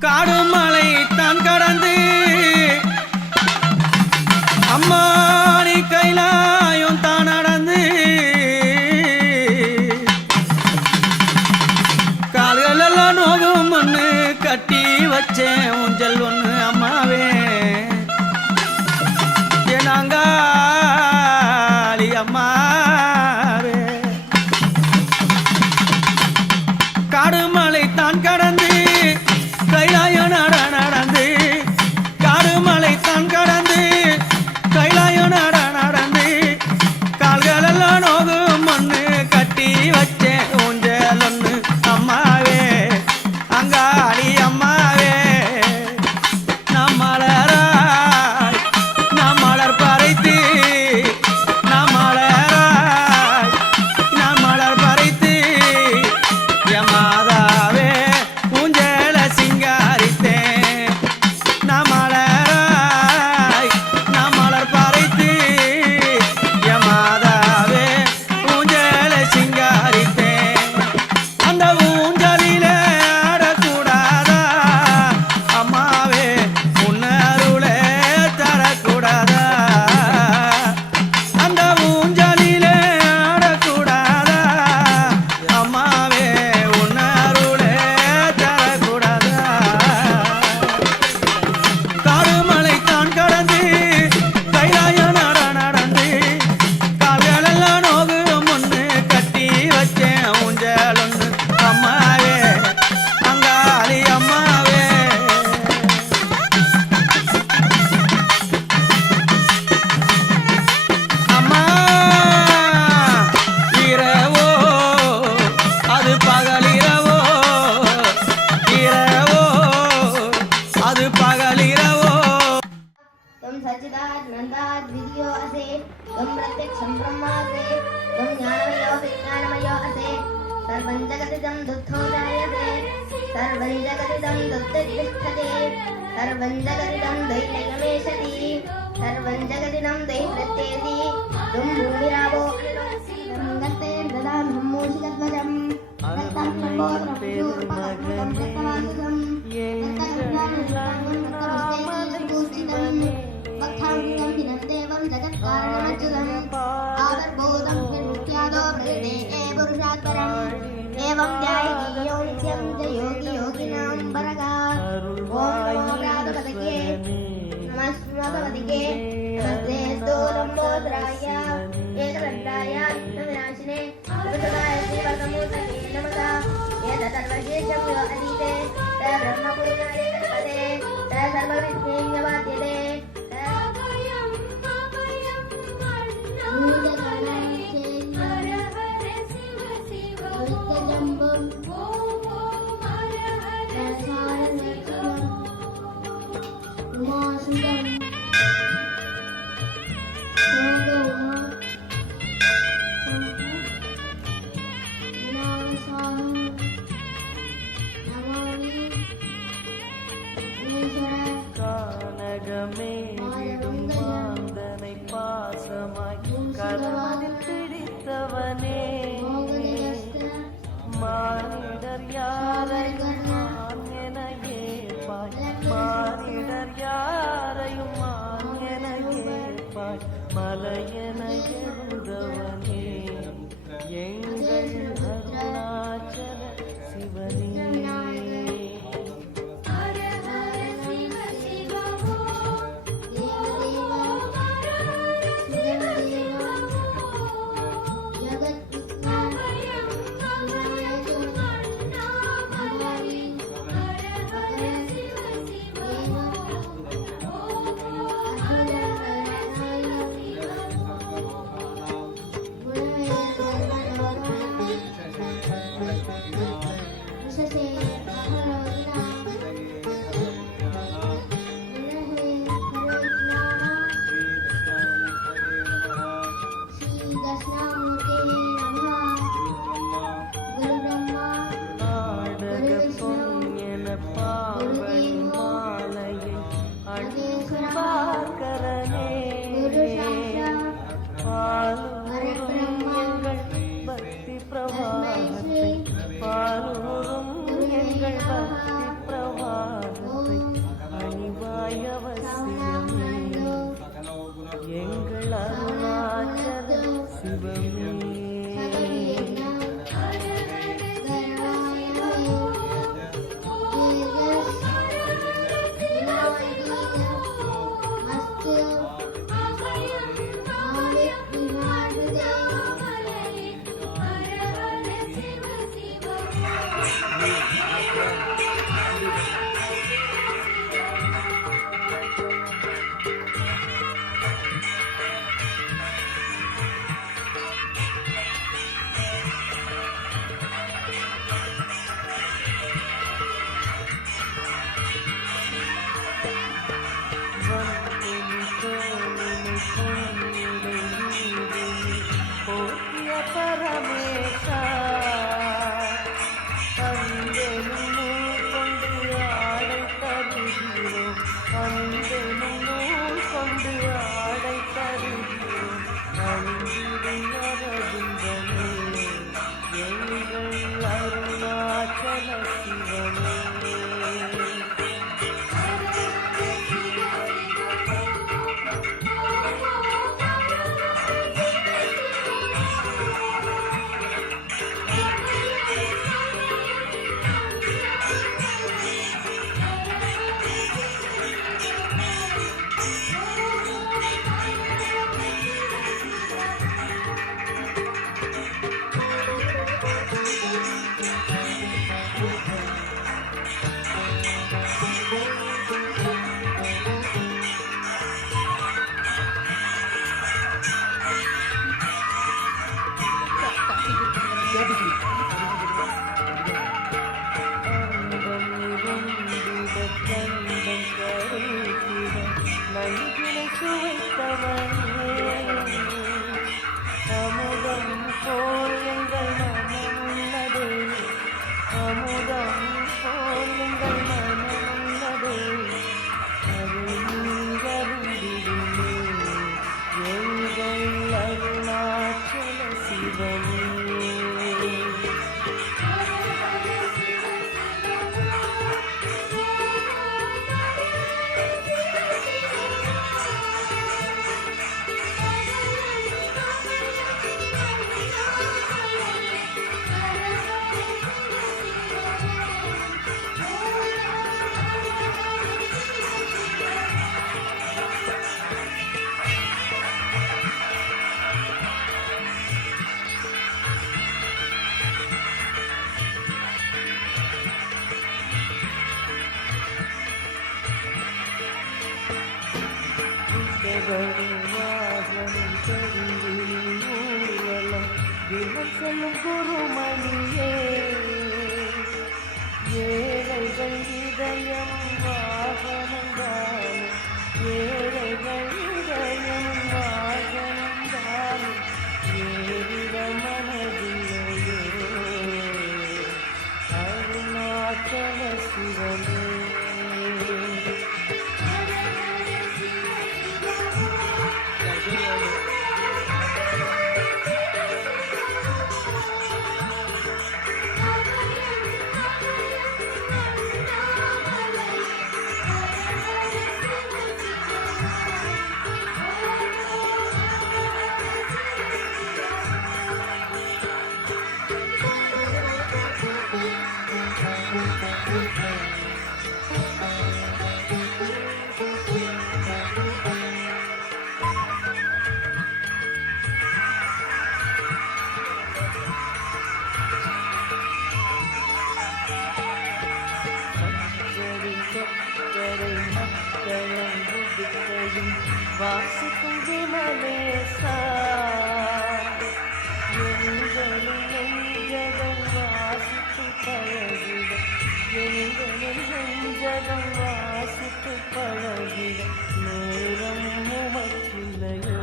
காடு மலை தான் கடந்து அம்மாடி கைலாயும் தான் நடந்து கால்கள் எல்லாம் நோகும் ஒன்று கட்டி வச்சேன் ஊஞ்சல் ஒன்று அம்மாவே ஏனாங்காளி அம்மாவே காடு மலை தான் கடந்து கைலாயம் நடந்து காடு மலை தான் கடந்து கைலாயம் நடந்து கால்கள் எல்லாம் நோகும் ஒன்று கட்டி வச்சேன் ஊஞ்சல் ஒன்று அம்மாவே அங்காளி அம்மாவே நாம் மலர் பறைத்து நாம் மலர் பறைத்து மாதாவே ஊஞ்சல சிங்காரித்தேன் நாம் மலர் பறைத்து மாதாவே ஊஞ்சல சிங்காரித்தேன் அந்த ஊஞ்சலில ஆடக்கூடாதா அம்மாவே உன்னருளே தரக்கூடாதா அந்த ஊஞ்சலில ஆடக்கூடாதா அம்மாவே உன்னருளே தரக்கூடாதா காடுமலை தான் கடந்து கைலாயம் நடந்து கால்களெல்லாம் நோகும் ஒன்று கட்டி வச்சேன் ஊஞ்சல் ஒன்று அம்மாவே அங்காளி அம்மாவே அம்மா இரவோ அது பகலிரவோ இரவோ அது பகலிரவோ तुम सच्चिदानंदात् विद्यो असे तुम प्रत्यक्षं ब्रह्मासे तुम ज्ञानमयो विज्ञानमयो असे सर्वं जगदिदं दुःखो जायते सर्वं जगदिदं दुःखतिष्ठते सर्वं जगदिदं दैन्यगमेशति सर्वं जगदिदं दैन्यत्येति तुम भूमिरावो गते ददामि मूषिकध्वजं दत्तं नमोत्रं सूर्पकं दत्तवासुकं भक्तांगं विनन्देवं जगत्कारणमच्युतम् आविर्भूतं विमुख्यादो प्रकृते पुरुषात्परम् एवं ध्यायति यो नित्यं च योगी योगिनां वरगा ॐ नमो प्रातपदके नमस्मभवदिके नमस्ते स्तोलम्बोधराय एकदण्डाय विघ्नविनाशिने विघ्ननाय श्रीवरदमूर्तये नमः एतदर्वशेषं यो अधीते स ब्रह्मपुरुषाय कल्पते स सर्वविघ्नैर्यवाद्यते கானகமே விடும் மாந்தனை பாசமாய் கடலில் பிடித்தவனே மானிடர் யாரையும் மான் என ஏற்பாய் மானிடர் யாரையும் மான் என ஏற்பாய் மலையென எழுந்தவனே எங்கள் அருணாச்சல சிவனே தருகிறோம் அணிந்தெனும் நூல் கொண்டு ஆடை தருகிறோம் அணிந்திடும் அரவிந்தமே எங்கள் அருணாச்சல சிவமே நஞ்சினை சுவைத்தவனே அமுதம் போல் எங்கள் மனமுள்ளதே அமுதம் போல் எங்கள் மனமுள்ளதே அருளிடுமே எங்கள் அருணாச்சல சிவனே வாகனம் கருவின் ஊர்வலம் தினம் செல்லும் குருமணியே ஏழைகள் இதயம் வாகனந்தானே ஏழைகள் இதயம் வாகனந்தானே ஏறிட மனதிலையே அருணாச்சல சிவனே வாசிக்கும் விமலேசா எங்களும் நெஞ்சகம் வாசித்து பழகிட எங்களும் நெஞ்சகம் வாசித்து பழகிட நேரம் உமக்கில்லையோ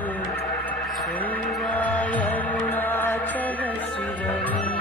சொல்வாய் அருணாச்சல சிவனே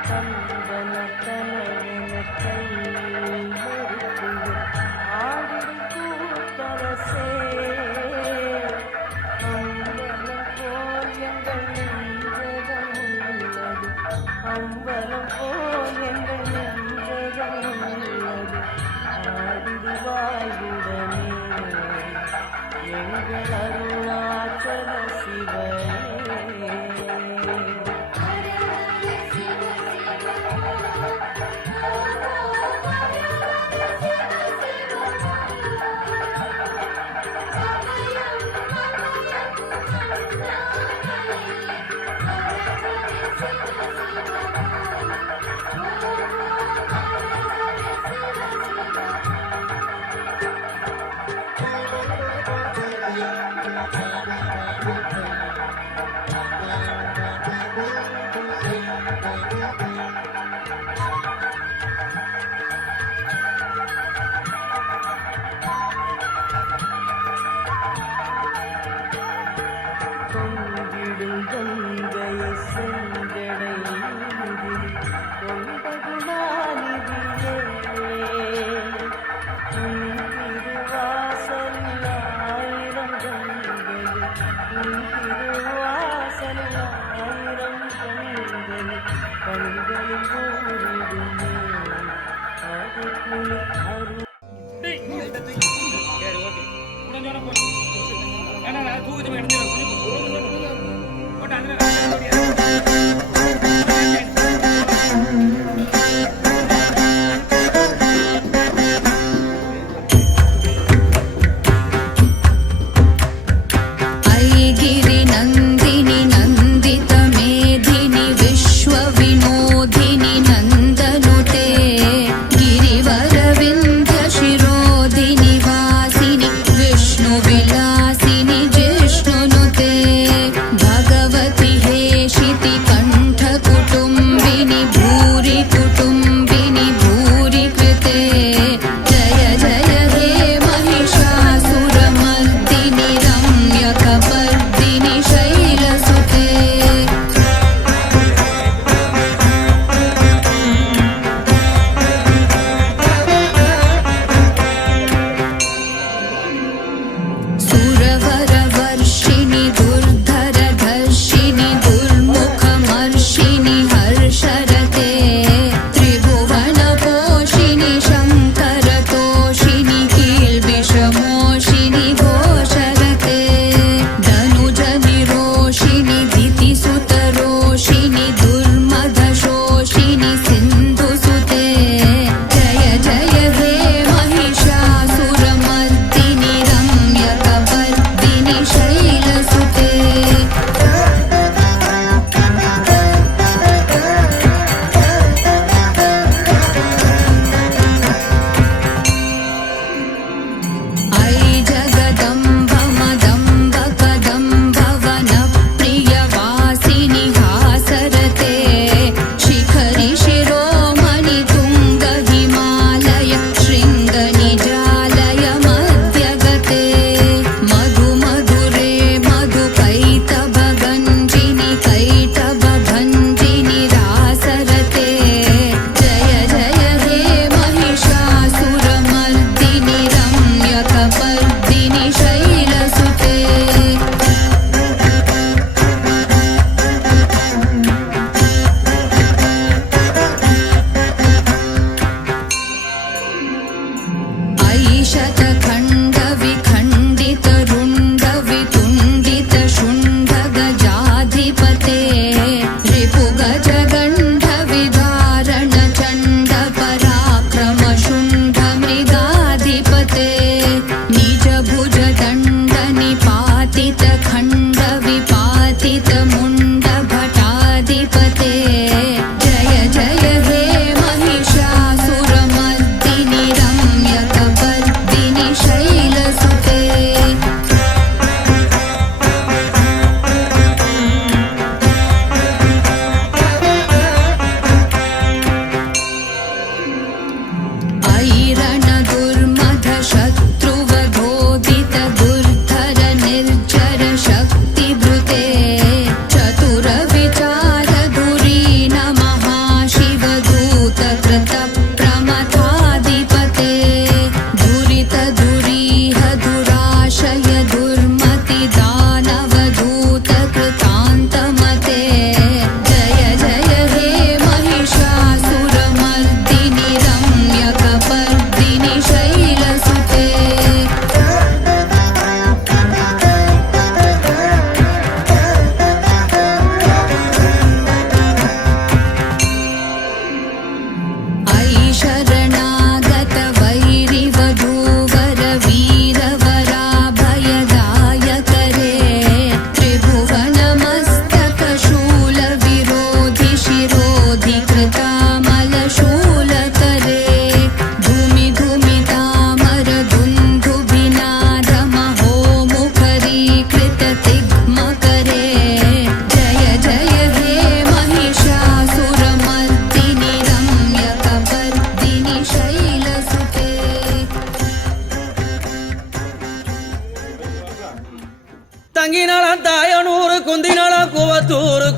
சந்தன கனவன கையில் ஆடிடும் கூத்தரசே அம்பலம் போல் எங்கள் நெஞ்சகம் உள்ளது அம்பலம் போல் எங்கள் நெஞ்சகம் உள்ளது ஆடிடுவாயுடனே எங்கள் அருணாச்சல சிவனே Oh, பொங்கிடும் கங்கையை சென்றடைந்தில் கொண்டகுணாநிதியே உன் திருவாசலில் ஆயிரம் கண்களில் உன் திருவாசலில் ஆயிரம் கண்களில் கண்களில் ஓடிடுமே அதுக்குள் அருள் சரி ஓகே உடனே போலாம் ஏன்னா நான் தூக்கத்தை எடுத்து போட்டு அந்த ऐगिरि नन्दिनि नन्दित मेधिनि विश्वविनोदिनि नन्दनुते गिरिवरविन्द शिरोधिनि वासिनि विष्णुविलासिनि जिष्णुनुते भगवति हेश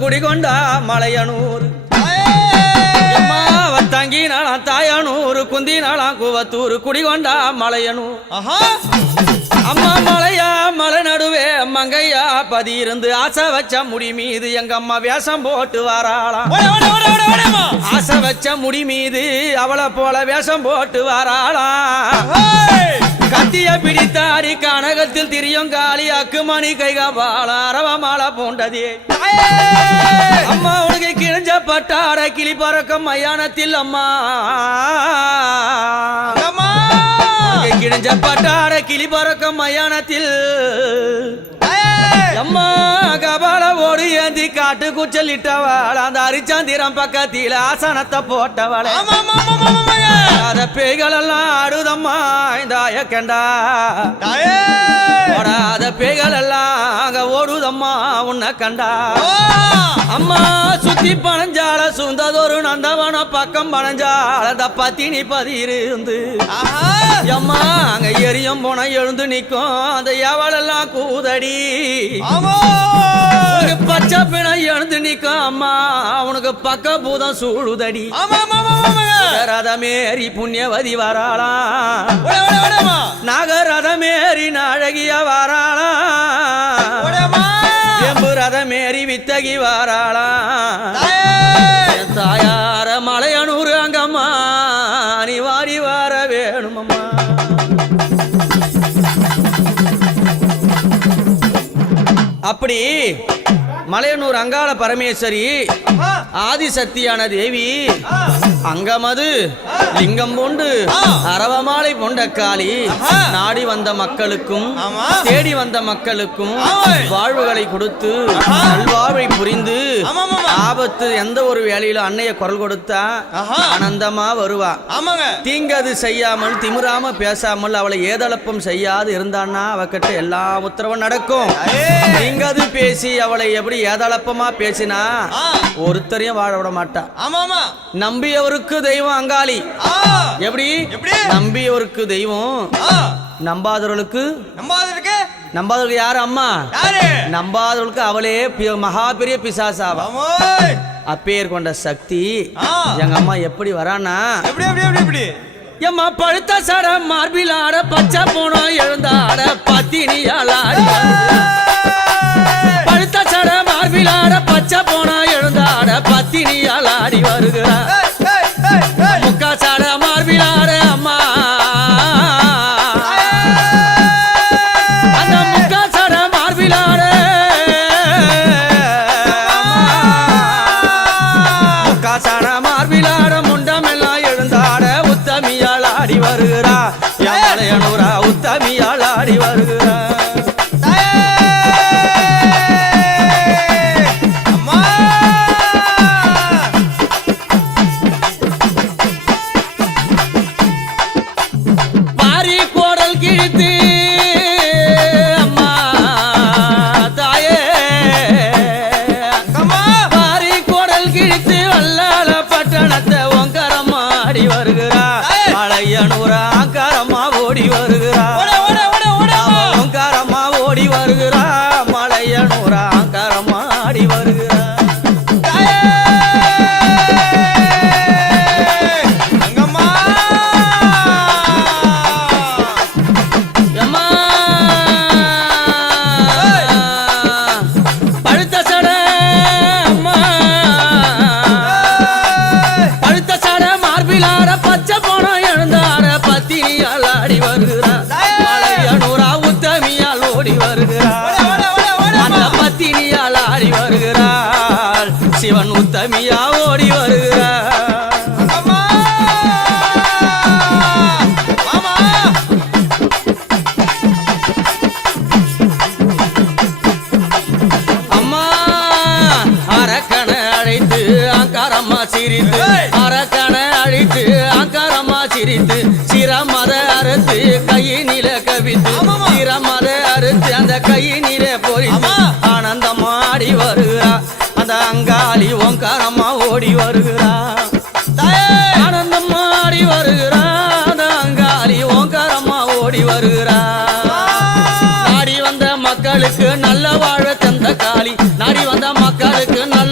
குடிகொண்டா மலையனூர் தங்கி நாளாம் தாயானூர் குந்தி நாளாம் கூவத்தூர் குடிகொண்டா மலையனூர் அம்மா மலையா மலை நடுவே மங்கையா பதி இருந்து ஆசை வச்ச முடி மீது எங்க அம்மா வேஷம் போட்டு வாராளாம் ஆசை வச்ச முடி மீது அவளை போல வேஷம் போட்டு வாராளாம் கத்திய பிடித்தாடி கனகத்தில் திரியும் காளி அக்குமணி கைகாபால அரவமால போண்டதே அம்மா உனக்கு கிழிஞ்ச பட்டாட கிளி பறக்கும் மயானத்தில் அம்மா கிழிஞ்ச பட்டாட கிளி பறக்கும் மயானத்தில் அம்மா கபால ஓடி ஏந்தி காட்டு கூச்சல் இட்டவாள் அந்த அரிச்சாந்திரம் பக்கத்தில ஆசனத்தை போட்டவாள் அத பேய்கள் எல்லாம் ஆடுதம்மா இந்த ஆயக்கண்டா ஓடாத பேய்கள் எல்லாம் அங்க ஓடுதம்மா உன்னை கண்டா அம்மா சுத்தி பணஞ்சால சுந்ததொரு நந்தவன பக்கம் பணஞ்சால அந்த பத்தினி பதியிருந்து அம்மா அங்க எரியும் போன எழுந்து நிக்கும் அந்த எவளெல்லாம் கூதடி பச்சை பிணை எழுந்து நிக்கும் அம்மா அவனுக்கு பக்க பூதம் சூழுதடி ரதமேறி புண்ணியவதி வராளாம் நாகரதமேறி நாழகிய வராளாம் எம்பு ரதமேறி வித்தகி வாராளாம் தாயார மலையனூர் அங்கம்மா நீ வாரி வார வேணுமம்மா அப்படி மலையனூர் அங்காள பரமேஸ்வரி ஆதிசக்தியான தேவி அங்கமது லிங்கம் கொண்டு அரவமாலை கொண்ட காளி நாடி வந்த மக்களுக்கும் தேடி வந்த மக்களுக்கும் வாழ்வுகளை கொடுத்து நல்வாழ்வை புரிந்து ஆபத்து எந்த ஒரு வேலையில அன்னைய குரல் கொடுத்தா ஆனந்தமா வருவா தீங்கது செய்யாமல் திமிராம பேசாமல் அவளை ஏதளப்பம் செய்யாது இருந்தான்னா அவகிட்ட எல்லா உத்தரவும் நடக்கும் தீங்கது பேசி அவளை எப்படி ஏதளப்பமா பேசினா ஒருத்தரையும் வாழ விட மாட்டா நம்பியவருக்கு தெய்வம் அங்காளி எப்படி நம்பியவருக்கு தெய்வம் நம்பாதவர்களுக்கு யாரு அம்மா நம்பாதவர்களுக்கு அவளே மகா பெரிய பிசாசாவா அப்பேர் கொண்ட சக்தி எங்க அம்மா எப்படி வரானா எம்மா பழுத்த சட மார்பில் ஆட பச்சை போனோம் எழுந்தாட பத்தினியால் ஆடி பழுத்த சட மார்பில் ஆட பச்சை போனோம் எழுந்தாட பத்தினியால் ஆடி வருகிறார் முக்கா சட மார்பில் ஆட அம்மா அந்த முக்கா சட மார்பில் ஆட முக்கா சட மார்பில் ஆட முண்டமெல்லாம் எழுந்தாட உத்தமியால் ஆடி வருகிறா மலையனூரா உத்தமியால் ஆடி வருகிறா சிவன் உத்தமியா ஓடி வருகிறார் அம்மா அரக்கனை அழைத்து ஆங்காரம்மா சிரித்து அரக்கனை அழைத்து ஆங்காரம்மா சிரித்து சிரமத அறுத்து கையினில கவித்து சிரமத அறுத்து அந்த கையினில பொறித்து ஆனந்தமா ஆடி வருகிறார் அந்த அங்காளி ஓங்காரம்மா ஓடி வருகிறா ஆனந்தம்மா ஆடி வருகிறா அந்த அங்காளி ஓங்காரம்மா ஓடி வருகிறா நாடி வந்த மக்களுக்கு நல்ல வாழ தந்த காளி நாடி வந்த மக்களுக்கு நல்ல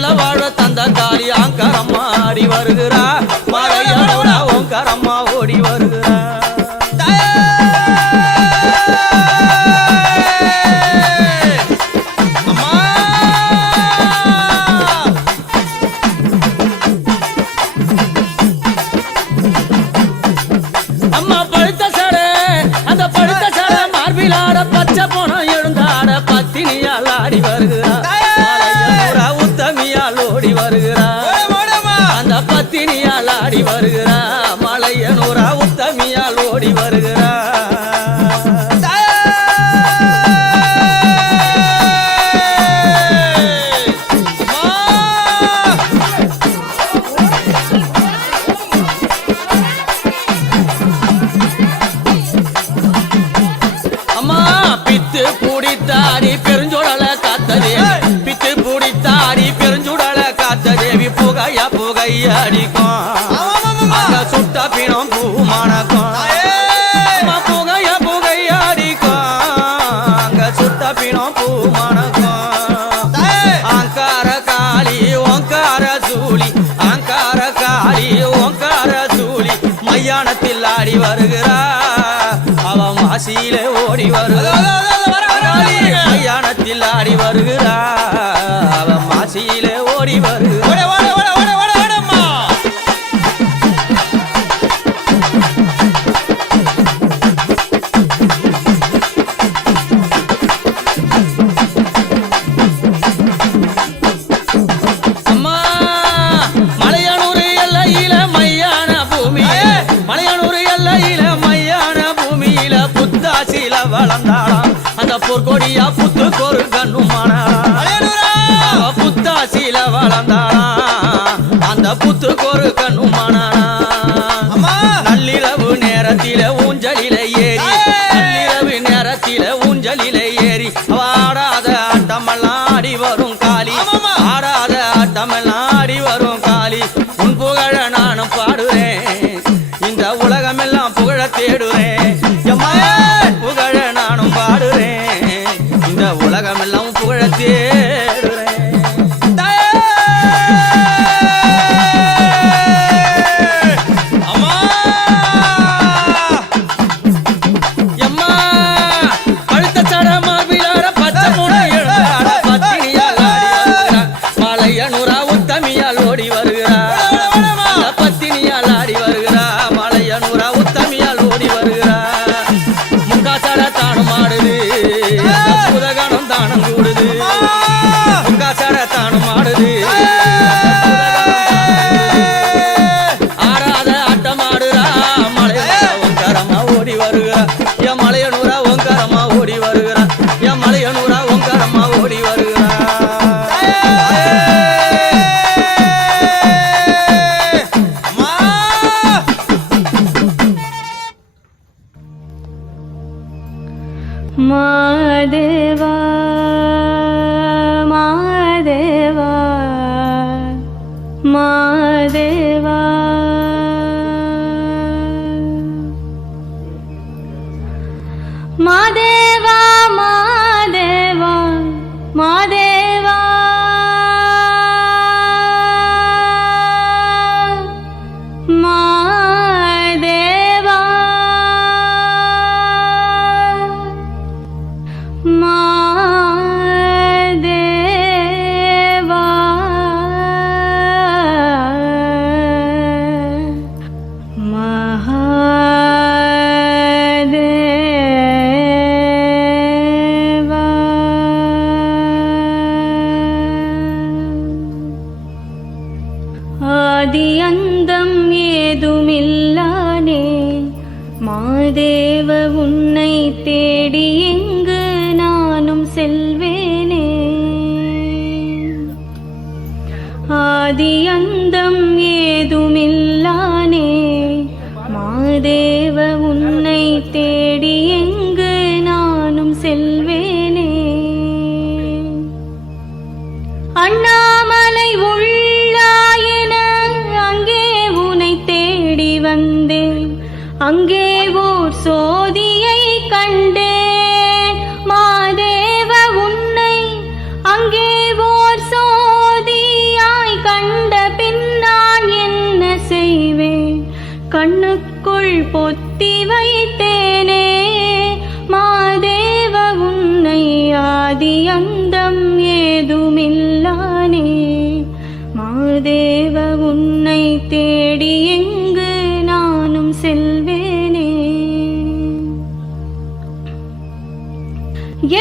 மாசியிலே ஓடி வருகிறாள் கல்யாணத்தில் ஆடி வருகிறாள் அவ மாசியிலே ஓடி வருகிறாள் வளர்ந்தாளாம் அந்த பொற்கொடியா புத்துக்கு ஒரு கண்ணுமானா புத்தாசில வளர்ந்தாளாம் அந்த புத்துக்கு ஒரு கண்ணுமானா நள்ளிரவு நேரத்தில ஊஞ்சலில ஏறி நள்ளிரவு நேரத்தில ஊஞ்சலில ஏறி ஆடாத ஆட்டமெல்லாம் ஆடி வரும் காளி ஆடாத ஆட்டமெல்லாம் ஆடி வரும் காளி உன் புகழ நானும் பாடுறேன் இந்த உலகமெல்லாம் புகழ தேடுறேன் புகழ நானும் பாடுறேன் இந்த உலகமெல்லாம் புகழ தேடுறேன் அம்மா எம்மா பழுத்த சடமா விழார பச்சை மூணு எழுதாட பத்தினியால் ஆடி வருகிறார் மலையனூரா உத்தமியால் ஓடி வருகிறார் பத்தினியால் ஆடி வருகிறார் மலையனூரா உத்தமியால் ஓடி வருகிறார் தானம் ஆடுது புதகணம் தானம் கூடுது முக்காசட தானம் ஆடுது ஆடாத ஆட்டம் ஆடுறா மலையனூரா ஓங்காரமா ஓடி வருகிறா என் மலையனூரா ஓங்காரமா ஓடி வருகிறா என் மலையனூரா ஓங்காரமா ஓடி வருகிறா மாதேவா மாதேவா மாதேவா மாதேவா மாதேவா மாதேவா ஆதியந்தம் ஏதுமில்லானே மாதேவ உன்னை தேடி எங்கு நானும் செல்வேனே ஆதியந்தம் ஏதுமில்லானே மாதேவ உன்னை தேடி எங்கு நானும் செல்வேனே அண்ணாமலை உள்ளாயின அங்கே உன்னை தேடி வந்தேன் அங்கே ஓர் சோதியை கண்டேன் மாதேவ உன்னை அங்கே ஓர் சோதியாய் கண்ட பின் நான் என்ன செய்வேன் கண்ணுக்குள் பொத்தி வைத்தேனே மாதேவ உன்னை ஆதி அந்தம் ஏதுமில்லானே மாதேவ உன்னை தேடி எங்கு நானும் செல்வேனே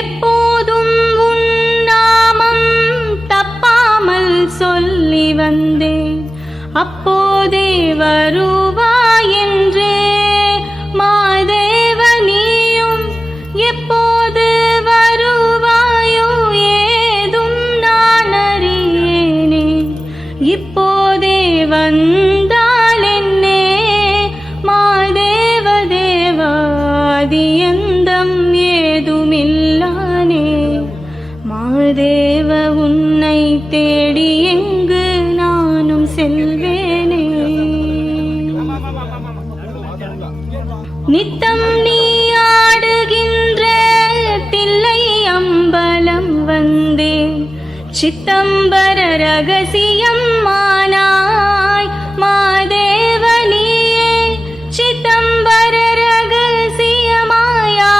எப்போதும் உன் நாமம் தப்பாமல் சொல்லி வந்தேன் அப்போதே வருவாய் என்றே மாதேவ நீயும் எப்போது வருவாயோ ஏதும் நான் அறியேனே இப்போதே வந்தால் என்னே மாதேவ தேவாதியந்தம் ஏதுமில்லானே மாதேவ உன்னை தேடி எங்கு நானும் செல்வேனே நித்தம் நீ ஆடுகின்ற தில்லை அம்பலம் வந்தேன் சித்தம்பர ரகசியம் மானாய் மாதேவ நீயே சித்தம்பர ரகசியமாயா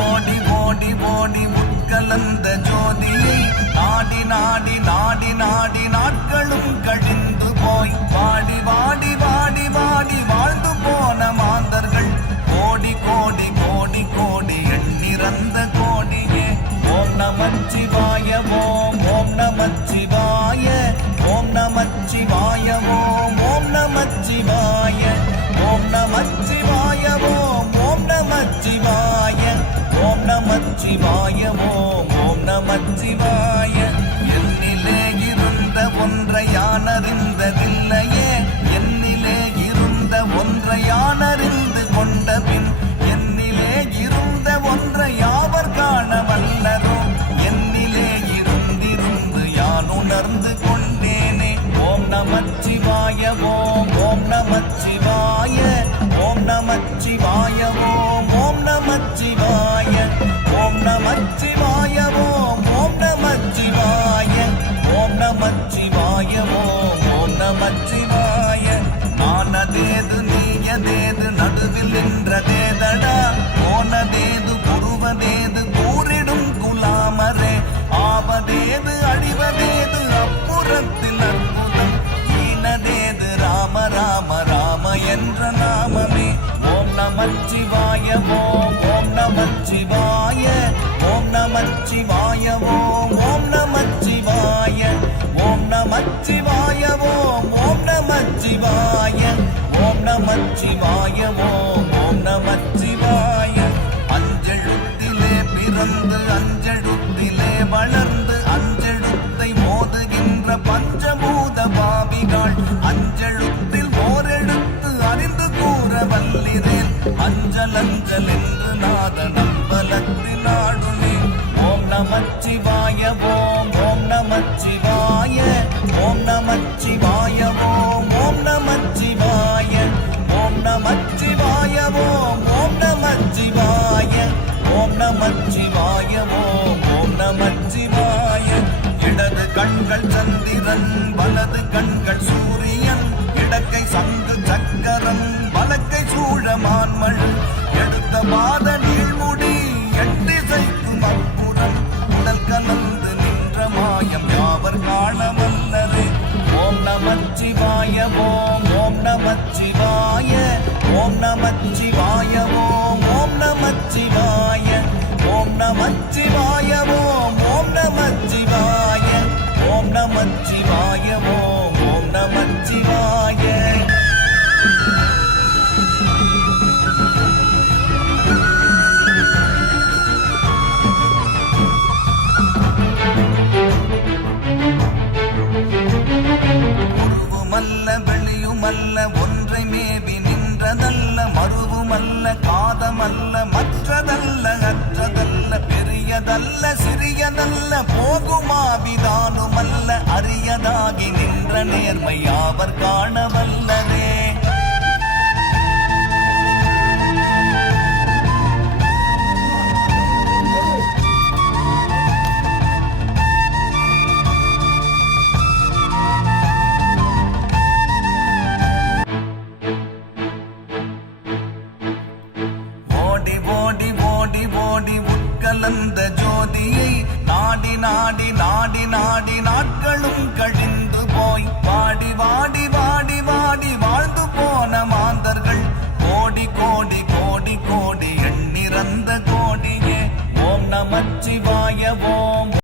ஓடி ஓடி ஓடி உட்கலந்த ஜோதியை நாடி நாடி நாடி நாடி நாட்களும் கழிந்து போய் வாடி வாடி வாடி வாடி வாழ்ந்து போன மாந்தர்கள் கோடி கோடி கோடி கோடி எண்ணிறந்த கோடியே ஓம் நமச்சிவாய ஓம் ஓம் நமச்சிவாய ஓம் நமச்சிவாய ஓம் ஓம் நமச்சிவாய ஓம் நமச்சிவாய ஓம் ஓம் நமச்சிவாய ஓம் நமச்சிவாய ஓம் ஓம் நமச்சிவாய என்னிலே இருந்த ஒன்றை யானறிந்ததில்லையே என்னிலே இருந்த ஒன்றை யானறிந்து கொண்ட பின் என்னிலே இருந்த ஒன்றை யாவர் காண வல்லரோ என்னிலே இருந்திருந்து யான் உணர்ந்து கொண்டேனே ஓம் நமச்சிவாய ஓம் ஓம் நமச்சிவாய ஓம் நமச்சிவாய ஓம் ஓம் நமச்சிவாய ஓம் நமச்சிவாய ஓம் ஓம் நமச்சிவாய ஓம் நமச்சிவாய ஓம் ஓம் நமச்சிவாய நானதேது நீயதேது நடுவில் நின்றதேதடா போனதேது புருவதேது கூறிடும் குலாமரே ஆவதேது அழிவதேது அப்புறத்தில் அற்புதம் ஈனதேது ராம ராம ராம என்ற நாமமே ஓம் நமச்சிவாய ஓம் ஓம் நமச்சிவாய ஓம் நமச்சிவாய ஓம் ஓம் நமச்சிவாய ஓம் நமச்சிவாய ஓம் ஓம் நமச்சிவாய ஓம் நமச்சிவாய ஓம் ஓம் நமச்சிவாய அஞ்செழுத்திலே பிறந்து அஞ்செழுத்திலே வளர்ந்து அஞ்செழுத்தை மோதுகின்ற பஞ்சபூத பாவிகள் அஞ்செழுத்தில் ஓரெழுத்து அறிந்து கூற வல்லிரேன் அஞ்சல் அஞ்சல் என்று நாத நம்பலத்தில் ஆடுமே ஓம் நமச்சிவாய ஓம் ஓம் நமச்சிவாய ஓம் நமச்சிவாய ஓம் ஓம் நமச்சிவாய ஓம் நமச்சிவாய ஓம் ஓம் நமச்சிவாய ஓம் நமச்சிவாய ஓம் ஓம் நமச்சிவாய இடது கண்கள் சந்திரன் வலது கண்கள் சூரியன் இடக்கை சங்கு சக்கரம் வலக்கை சூழமான்மள் எடுத்த பாத நீழ்முடி எட்டிசைக்கும் அப்புறம் உடல் கலந்து நின்ற மாயம் யாவர் காண வல்லரே ஓம் நமச்சிவாய ஓம் ஓம் நமச்சிவாய ஓம் நமச்சிவாய ஓம் ஓம் நமச்சிவாய ஓம் நமச்சிவாய ஓம் ஓம் நமச்சிவாய ஓம் நமச்சிவாய ஓம் ஓம் நமச்சிவாய உருவுமல்ல வெளியுமல்ல ஒன்றை மேவி நின்றதல்ல மறுவுமல்ல காதமல்ல மற்றதல்ல அற்றதல்ல பெரியதல்ல சிறியதல்ல போகுமாவிதானுமல்ல அரியதாகி நின்ற நேர்மை யாவர் காண வல்லரே ஓடி ஓடி ஓடி ஓடி உட்கலந்த ஜோதியை நாடி நாடி நாடி நாடி நாட்களும் கழிந்து போய் வாடி வாடி வாடி வாடி